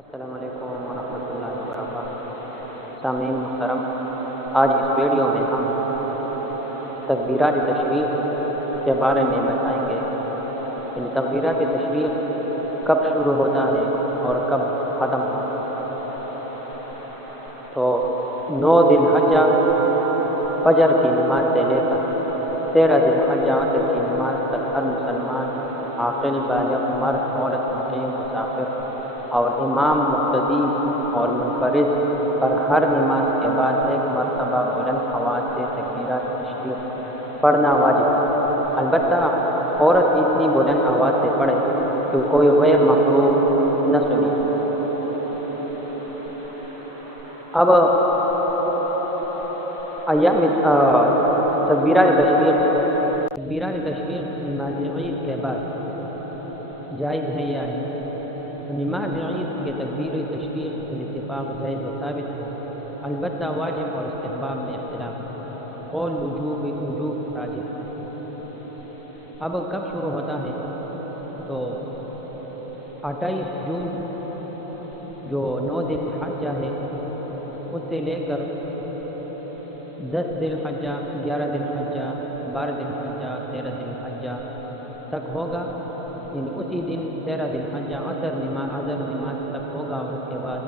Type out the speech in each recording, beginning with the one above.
السلام علیکم ورحمۃ اللہ وبرکاتہ۔ سامعین محترم، آج اس ویڈیو میں ہم تکبیرات تشریق کے بارے میں بتائیں گے۔ ان تکبیرات تشریق کب شروع ہوتا ہے اور کب ختم ہوتا ہے۔ تو 9 ذی الحجہ فجر کی نماز سے لے کر 13 ذی الحجہ عصر کی نماز تک ہر مسلمان عاقل، بالغ، مرد، عورت، مقیم، مسافر اور امام، مقتدی اور منفرد پر ہر نماز کے بعد ایک مرتبہ بلند آواز سے تکبیرات تشریق پڑھنا واجب ہے۔ البتہ عورت اتنی بلند آواز سے پڑھے کہ کوئی غیر محرم نہ سنے۔ اب تکبیرات تشریق نماز عید کے بعد جائز ہے یا نہیں؟ نماز عید کے تکبیر تشریق بالاتفاق جائز و ثابت ہے، البتہ واجب اور استحباب میں اختلاف ہے۔ قول وجوب راجح ہے۔ اب کب شروع ہوتا ہے؟ تو 28 جون جو 9 ذی الحجہ ہے اس سے لے کر 10 ذی الحجہ، 11 ذی الحجہ، 12 ذی الحجہ، 13 ذی الحجہ تک ہوگا۔ اسی دن 13 ذی الحجہ عصر نماز تک ہوگا، اور اس کے بعد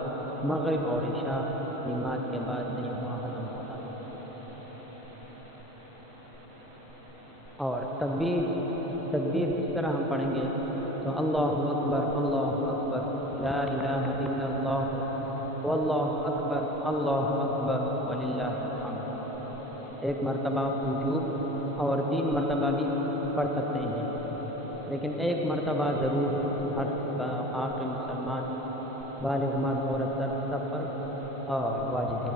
مغرب اور عشاء نماز کے بعد نہیں ہوا ختم ہوتا ہے۔ اور تکبیر اس طرح ہم پڑھیں گے تو اللہ اکبر لا الہ الا اللہ واللہ اکبر وللہ الحمد۔ ایک مرتبہ وجوب اور 3 مرتبہ بھی پڑھ سکتے ہیں، لیکن ایک مرتبہ ضرور ہر عاقل مسلمان، بالغ، مرد، عورت سب پر واجب ہے۔